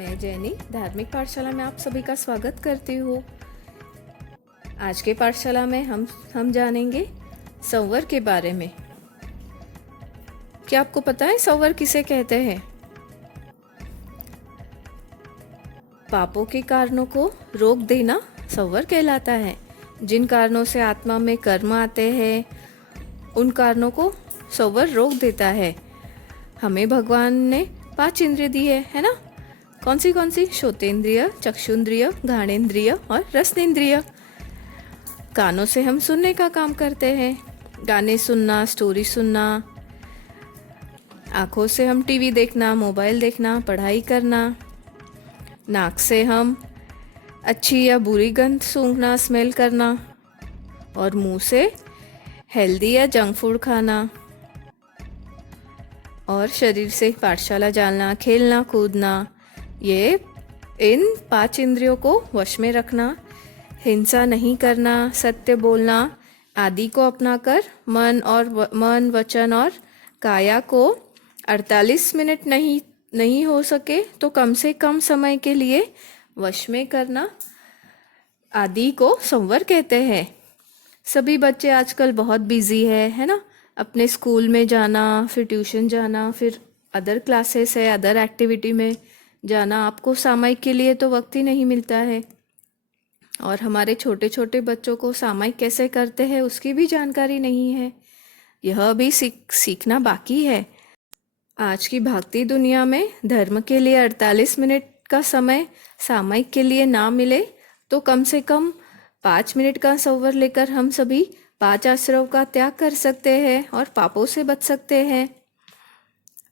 मैं जैनी धार्मिक पाठशाला में आप सभी का स्वागत करती हूँ। आज के पाठशाला में हम जानेंगे संवर के बारे में। क्या आपको पता है संवर किसे कहते हैं? पापों के कारणों को रोक देना संवर कहलाता है। जिन कारणों से आत्मा में कर्म आते हैं उन कारणों को संवर रोक देता है। हमें भगवान ने 5 इंद्रिय दी है ना? कौन सी? श्रोतेंद्रिय, चक्षुन्द्रिय, घ्राणेन्द्रिय और रसनेन्द्रिय। कानों से हम सुनने का काम करते हैं, गाने सुनना, स्टोरी सुनना। आँखों से हम टीवी देखना, मोबाइल देखना, पढ़ाई करना। नाक से हम अच्छी या बुरी गंध सूंघना, स्मेल करना। और मुंह से हेल्दी या जंक फूड खाना। और शरीर से पाठशाला जाना, खेलना, कूदना। ये इन 5 इंद्रियों को वश में रखना, हिंसा नहीं करना, सत्य बोलना आदि को अपनाकर मन, वचन और काया को 48 मिनट नहीं हो सके तो कम से कम समय के लिए वश में करना आदि को संवर कहते हैं। सभी बच्चे आजकल बहुत बिजी है ना? अपने स्कूल में जाना, फिर ट्यूशन जाना, फिर अदर क्लासेस है, अदर एक्टिविटी में जाना। आपको सामायिक के लिए तो वक्त ही नहीं मिलता है। और हमारे छोटे छोटे बच्चों को सामायिक कैसे करते हैं उसकी भी जानकारी नहीं है। यह भी सीखना बाकी है। आज की भागती दुनिया में धर्म के लिए 48 मिनट का समय सामायिक के लिए ना मिले तो कम से कम 5 मिनट का संवर लेकर हम सभी 5 आश्रव का त्याग कर सकते हैं और पापों से बच सकते हैं।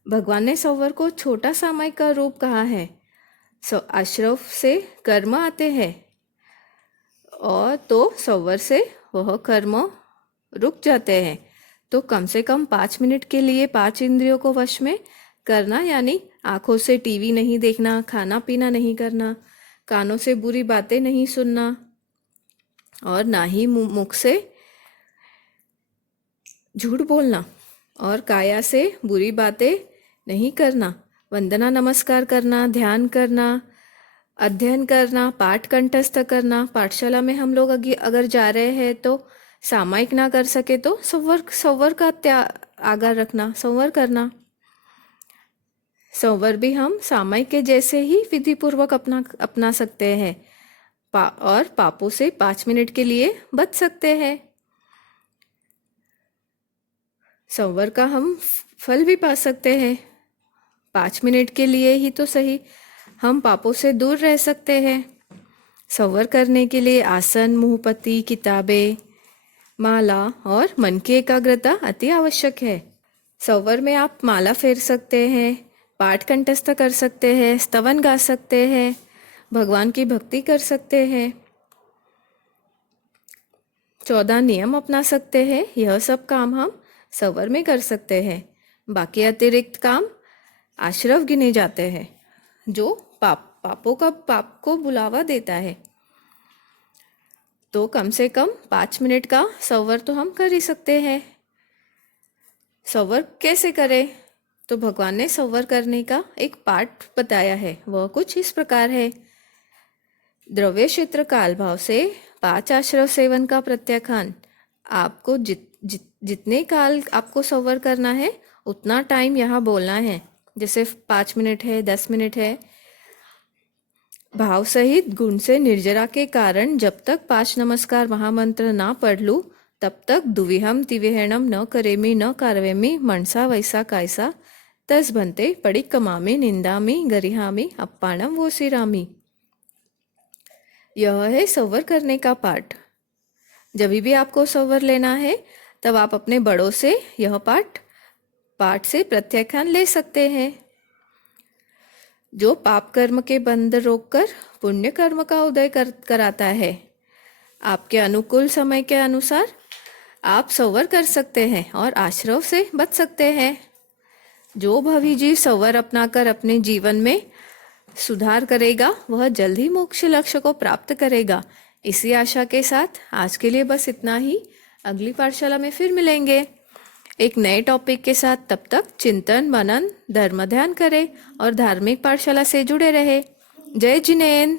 भगवान ने संवर को छोटा सामायिक का रूप कहा है। आश्रव से कर्म आते हैं और तो संवर से वह कर्म रुक जाते हैं। तो कम से कम 5 मिनट के लिए 5 इंद्रियों को वश में करना, यानी आँखों से टीवी नहीं देखना, खाना पीना नहीं करना, कानों से बुरी बातें नहीं सुनना और ना ही मुख से झूठ बोलना, और काया से बुरी बातें नहीं करना, वंदना नमस्कार करना, ध्यान करना, अध्ययन करना, पाठ कंठस्थ करना। पाठशाला में हम लोग अगर जा रहे हैं तो सामायिक ना कर सके तो संवर का आगाह रखना, संवर करना। संवर भी हम सामायिक के जैसे ही विधि पूर्वक अपना सकते हैं और पापों से 5 मिनट के लिए बच सकते हैं। संवर का हम फल भी पा सकते हैं। 5 मिनट के लिए ही तो सही, हम पापों से दूर रह सकते हैं। संवर करने के लिए आसन, मुंहपत्ती, किताबें, माला और मन की एकाग्रता अति आवश्यक है। संवर में आप माला फेर सकते हैं, पाठ कंठस्थ कर सकते हैं, स्तवन गा सकते हैं, भगवान की भक्ति कर सकते हैं, 14 नियम अपना सकते हैं। यह सब काम हम संवर में कर सकते हैं। बाकी अतिरिक्त काम आश्रव गिने जाते हैं जो पाप को बुलावा देता है। तो कम से कम 5 मिनट का संवर तो हम कर ही सकते हैं। संवर कैसे करें? तो भगवान ने संवर करने का एक पाठ बताया है। वह कुछ इस प्रकार है। द्रव्य क्षेत्र काल भाव से 5 आश्रव सेवन का प्रत्याख्यान। आपको जितने काल आपको संवर करना है उतना टाइम यहाँ बोलना है। जैसे 5 मिनट है, 10 मिनट है। भाव सहित गुण से निर्जरा के कारण जब तक 5 नमस्कार महामंत्र ना पढ़ लूँ तब तक दुविहम तिविहरणम न करेमी न कारवेमी मनसा वैसा कायसा तस बनते पड़ी कमामी निंदामी गरिहामी अप्पाणम वो सिरामी। यह है संवर करने का पाठ। जब भी आपको संवर लेना है तब आप अपने बड़ों से यह पाठ से प्रत्याख्यान ले सकते हैं, जो पाप कर्म के बंध रोककर पुण्य कर्म का उदय कराता है। आपके अनुकूल समय के अनुसार आप संवर कर सकते हैं और आश्रव से बच सकते हैं। जो भवी जीव संवर अपनाकर अपने जीवन में सुधार करेगा वह जल्द ही मोक्ष लक्ष्य को प्राप्त करेगा। इसी आशा के साथ आज के लिए बस इतना ही। अगली पाठशाला में फिर मिलेंगे एक नए टॉपिक के साथ। तब तक चिंतन, मनन, धर्म ध्यान करें और धार्मिक पाठशाला से जुड़े रहे। जय जिनेन।